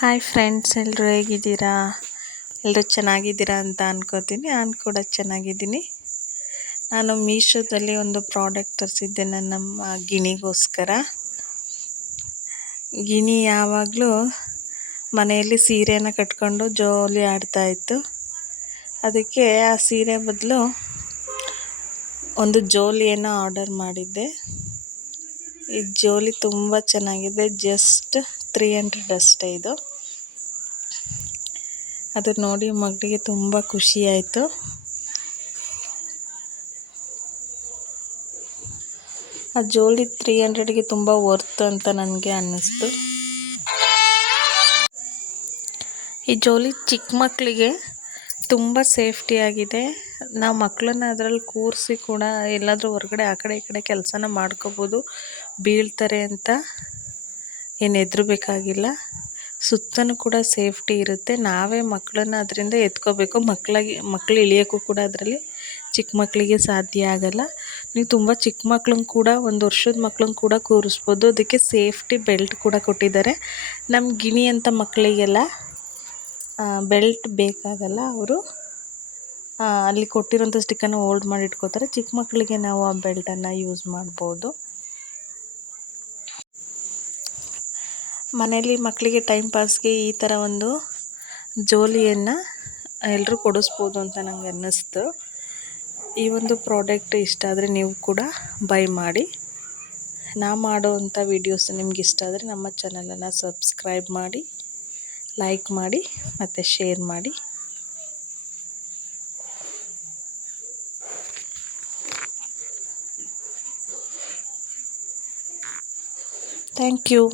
Hi friends, ಎಲ್ಲರೂ ಹೇಗಿದ್ದೀರಾ? ಎಲ್ಲರೂ ಚೆನ್ನಾಗಿದ್ದೀರಾ ಅಂತ ಅನ್ಕೋತೀನಿ. ನಾನು ಕೂಡ ಚೆನ್ನಾಗಿದ್ದೀನಿ. ನಾನು ಮೀಶೋದಲ್ಲಿ ಒಂದು ಪ್ರಾಡಕ್ಟ್ ತರಿಸಿದ್ದೆ ನಮ್ಮ ಗಿಣಿಗೋಸ್ಕರ. ಗಿಣಿ ಯಾವಾಗಲೂ ಮನೆಯಲ್ಲಿ ಸೀರೆನ ಕಟ್ಕೊಂಡು ಜೋಲಿ ಆಡ್ತಾಯಿತ್ತು. ಅದಕ್ಕೆ ಆ ಸೀರೆ ಬದಲು ಒಂದು ಜೋಲಿಯನ್ನು ಆರ್ಡರ್ ಮಾಡಿದ್ದೆ. ಈ ಜೋಲಿ ತುಂಬ ಚೆನ್ನಾಗಿದೆ. ಜಸ್ಟ್ 300 ಅಷ್ಟೇ ಇದು. ಅದು ನೋಡಿ ಮಗಳಿಗೆ ತುಂಬ ಖುಷಿ ಆಯಿತು. ಆ ಜೋಲಿ 300ಗೆ ತುಂಬ ವರ್ತ್ ಅಂತ ನನಗೆ ಅನ್ನಿಸ್ತು. ಈ ಜೋಲಿ ಚಿಕ್ಕ ಮಕ್ಕಳಿಗೆ ತುಂಬ ಸೇಫ್ಟಿಯಾಗಿದೆ. ನಾವು ಮಕ್ಕಳನ್ನ ಅದರಲ್ಲಿ ಕೂರಿಸಿ ಕೂಡ ಎಲ್ಲಾದರೂ ಹೊರಗಡೆ ಆ ಕಡೆ ಈ ಕಡೆ ಕೆಲಸನ ಮಾಡ್ಕೋಬೋದು. ಬೀಳ್ತಾರೆ ಅಂತ ಏನು ಹೆದರಬೇಕಾಗಿಲ್ಲ. ಸುತ್ತಲೂ ಕೂಡ ಸೇಫ್ಟಿ ಇರುತ್ತೆ. ನಾವೇ ಮಕ್ಕಳನ್ನ ಅದರಿಂದ ಎತ್ಕೋಬೇಕು. ಮಕ್ಕಳು ಇಳಿಯೋಕ್ಕೂ ಕೂಡ ಅದರಲ್ಲಿ ಚಿಕ್ಕ ಮಕ್ಕಳಿಗೆ ಸಾಧ್ಯ ಆಗಲ್ಲ. ನೀವು ತುಂಬ ಚಿಕ್ಕ ಮಕ್ಕಳನ್ನ ಕೂಡ 1 ವರ್ಷದ ಮಕ್ಕಳನ್ನ ಕೂಡ ಕೂರಿಸ್ಬೋದು. ಅದಕ್ಕೆ ಸೇಫ್ಟಿ ಬೆಲ್ಟ್ ಕೂಡ ಕೊಟ್ಟಿದ್ದಾರೆ. ನಮ್ಮ ಗಿಣಿ ಅಂತ ಮಕ್ಕಳಿಗೆಲ್ಲ ಬೆಲ್ಟ್ ಬೇಕಾಗಲ್ಲ. ಅವರು ಅಲ್ಲಿ ಕೊಟ್ಟಿರೋಂಥ ಸ್ಟಿಕ್ಕನ್ನು ಹೋಲ್ಡ್ ಮಾಡಿ ಇಟ್ಕೋತಾರೆ. ಚಿಕ್ಕ ಮಕ್ಕಳಿಗೆ ನಾವು ಆ ಬೆಲ್ಟನ್ನು ಯೂಸ್ ಮಾಡ್ಬೋದು. ಮನೇಲಿ ಮಕ್ಕಳಿಗೆ ಟೈಮ್ ಪಾಸ್ಗೆ ಈ ಥರ ಒಂದು ಜೋಲಿಯನ್ನು ಎಲ್ಲರೂ ಕೊಡಿಸ್ಬೋದು ಅಂತ ನನಗೆ ಅನ್ನಿಸ್ತು. ಈ ಒಂದು ಪ್ರಾಡಕ್ಟ್ ಇಷ್ಟ ಆದರೆ ನೀವು ಕೂಡ ಬೈ ಮಾಡಿ. ನಾ ಮಾಡೋವಂಥ ವೀಡಿಯೋಸ್ ನಿಮ್ಗೆ ಇಷ್ಟ ಆದರೆ ನಮ್ಮ ಚಾನಲನ್ನು ಸಬ್ಸ್ಕ್ರೈಬ್ ಮಾಡಿ, ಲೈಕ್ ಮಾಡಿ ಮತ್ತು ಶೇರ್ ಮಾಡಿ. Thank you.